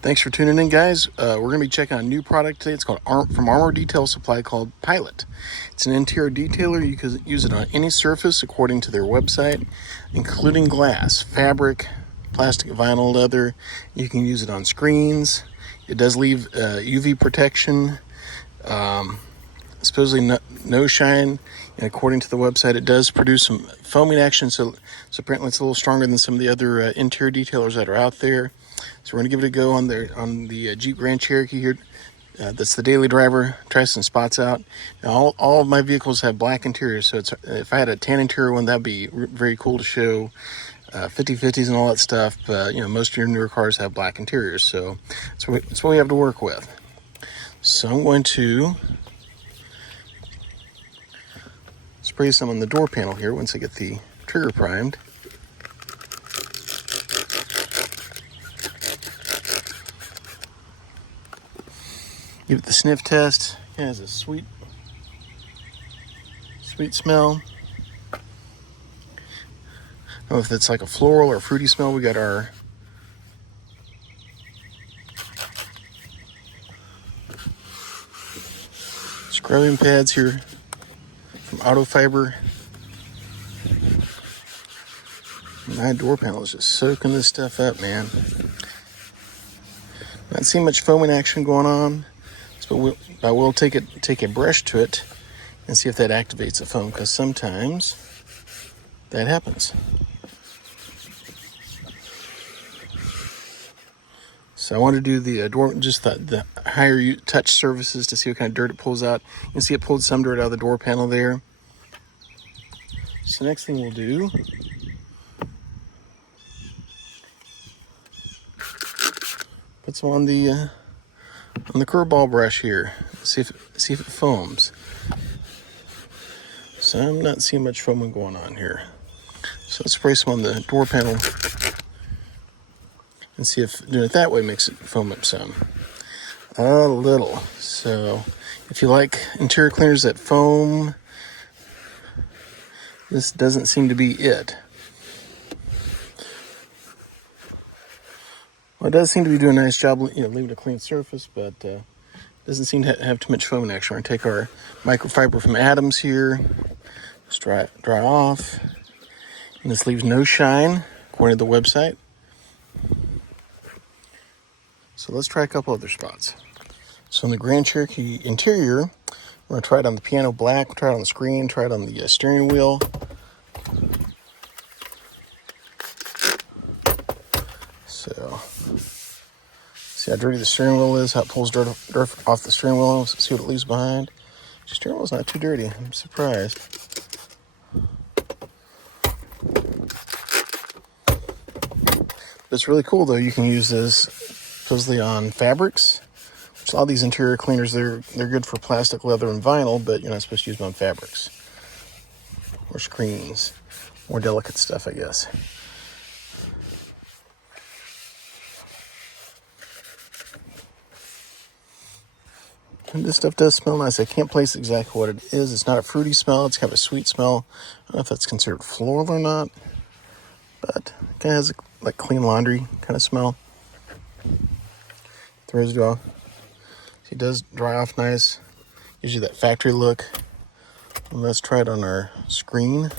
Thanks for tuning in, guys. We're going to be checking out a new product today. It's called from Armour Detail Supply called Pilot. It's an interior detailer. You can use it on any surface according to their website, including glass, fabric, plastic, vinyl, leather. You can use it on screens. It does leave UV protection. Supposedly no shine, and according to the website, it does produce some foaming action. So apparently, it's a little stronger than some of the other interior detailers that are out there. So we're gonna give it a go on the Jeep Grand Cherokee here. That's the daily driver. Try some spots out. Now, all of my vehicles have black interiors, so if I had a tan interior one, that'd be very cool to show. 50/50s and all that stuff. But most of your newer cars have black interiors, so that's what we have to work with. So I'm going to spray some on the door panel here once I get the trigger primed. Give it the sniff test. It has a sweet smell. I don't know if it's like a floral or fruity smell. We got our scrubbing pads here from Auto Fiber. My door panel is just soaking this stuff up, man. Not seeing much foaming action going on, but I will take a brush to it and see if that activates the foam, because sometimes that happens. So I want to do the door, just the higher touch surfaces to see what kind of dirt it pulls out. You can see it pulled some dirt out of the door panel there. So next thing we'll do, put some on the curveball brush here. See if it foams. So I'm not seeing much foaming going on here. So let's spray some on the door panel and see if doing it that way makes it foam up some. A little. So if you like interior cleaners that foam, this doesn't seem to be it. Well, it does seem to be doing a nice job, leaving a clean surface, but doesn't seem to have too much foaming action. We're going to take our microfiber from Adams here, just dry off, and this leaves no shine, according to the website. So let's try a couple other spots. So in the Grand Cherokee interior, we're going to try it on the piano black, try it on the screen, try it on the steering wheel. So, see how dirty the steering wheel is, how it pulls dirt off the steering wheel. See what it leaves behind. The steering wheel's not too dirty. I'm surprised. But it's really cool, though. You can use this supposedly on fabrics. Which a lot of these interior cleaners, they're good for plastic, leather, and vinyl, but you're not supposed to use them on fabrics. Or screens. More delicate stuff, I guess. And this stuff does smell nice. I can't place exactly what it is. It's not a fruity smell. It's kind of a sweet smell. I don't know if that's considered floral or not, but it kind of has a like clean laundry kind of smell. The residue off. So it does dry off nice. Gives you that factory look. And let's try it on our screen.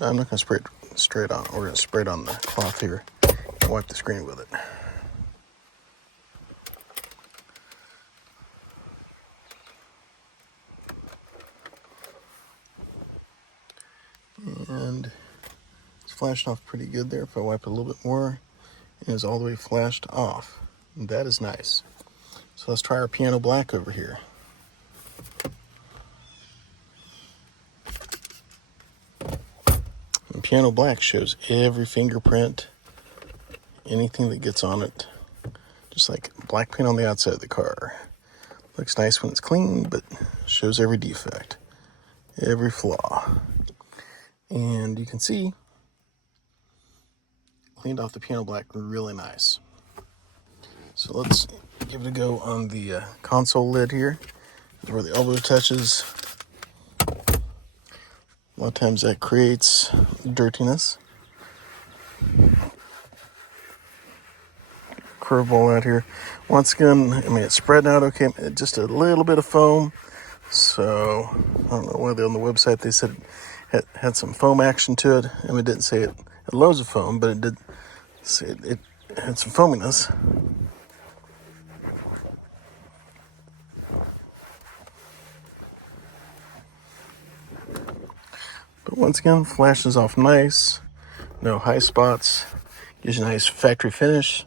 I'm not going to spray it straight on. We're going to spray it on the cloth here and wipe the screen with it. And it's flashed off pretty good there. If I wipe it a little bit more, it is all the way flashed off. And that is nice. So let's try our piano black over here. And piano black shows every fingerprint, anything that gets on it, just like black paint on the outside of the car. Looks nice when it's clean, but shows every defect, every flaw. And you can see, cleaned off the piano black really nice. So let's give it a go on the console lid here, where the elbow touches. A lot of times that creates dirtiness. curveball out here. Once again, I mean, it's spreading out okay, just a little bit of foam. So I don't know whether on the website they said it had some foam action to it. I mean, it didn't say it had loads of foam, but it did say it had some foaminess. But once again, flashes off nice, no high spots, gives you a nice factory finish,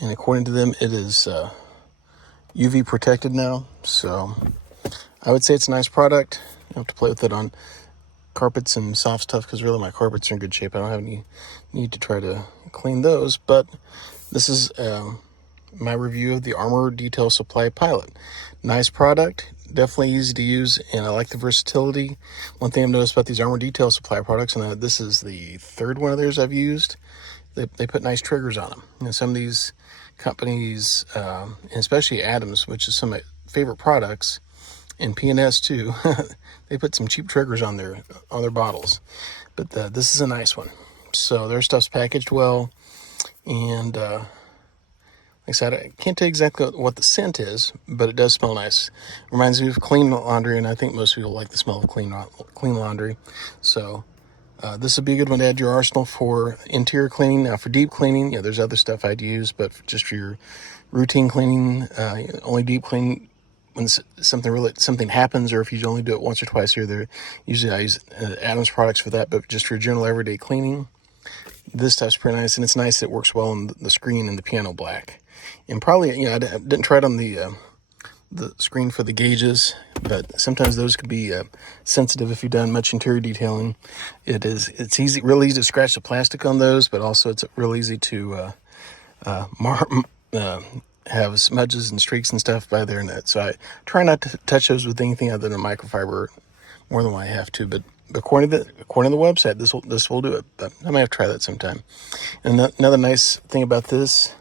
and according to them, it is UV protected now. So I would say it's a nice product. You have to play with it on carpets and soft stuff because really my carpets are in good shape. I don't have any need to try to clean those, but this is my review of the Armour Detail Supply Pilot. Nice product, definitely easy to use, and I like the versatility. One thing I've noticed about these Armour Detail Supply products, and this is the third one of theirs I've used, they put nice triggers on them. You know, some of these companies, and especially Adams, which is some of my favorite products, and P&S too, they put some cheap triggers on their bottles. But this is a nice one. So their stuff's packaged well, and like I said, I can't tell you exactly what the scent is, but it does smell nice. Reminds me of clean laundry, and I think most people like the smell of clean laundry. So this would be a good one to add to your arsenal for interior cleaning. Now, for deep cleaning, yeah, there's other stuff I'd use, but just for your routine cleaning, only deep clean when something happens, or if you only do it once or twice a year. Usually I use Adams products for that, but just for your general everyday cleaning, this stuff's pretty nice, and it's nice. It works well on the screen and the piano black. And probably, I didn't try it on the screen for the gauges, but sometimes those could be sensitive if you've done much interior detailing. It's real easy to scratch the plastic on those, but also it's real easy to have smudges and streaks and stuff by there. And so I try not to touch those with anything other than microfiber more than what I have to. But according to the website, this will do it. But I might have to try that sometime. And another nice thing about this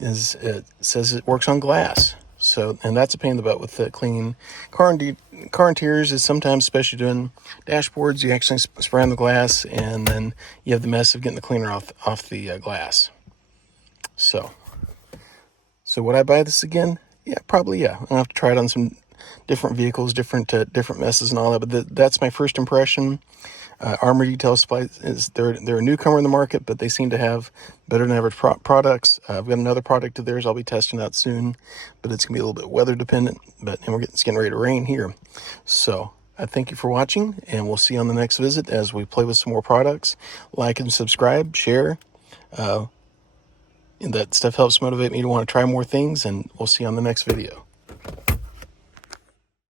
is it says it works on glass. So, and that's a pain in the butt with cleaning car interiors. Is sometimes, especially doing dashboards, you actually spray on the glass, and then you have the mess of getting the cleaner off the glass. So would I buy this again? Yeah, probably. Yeah, I'll have to try it on some different vehicles, different messes and all that. But that's my first impression. Armour Detail Supply they're a newcomer in the market, but they seem to have better than average products. I've got another product of theirs I'll be testing out soon, but it's gonna be a little bit weather dependent. And it's getting ready to rain here, so I thank you for watching, and we'll see you on the next visit as we play with some more products. Like and subscribe, share. And that stuff helps motivate me to want to try more things, and we'll see you on the next video.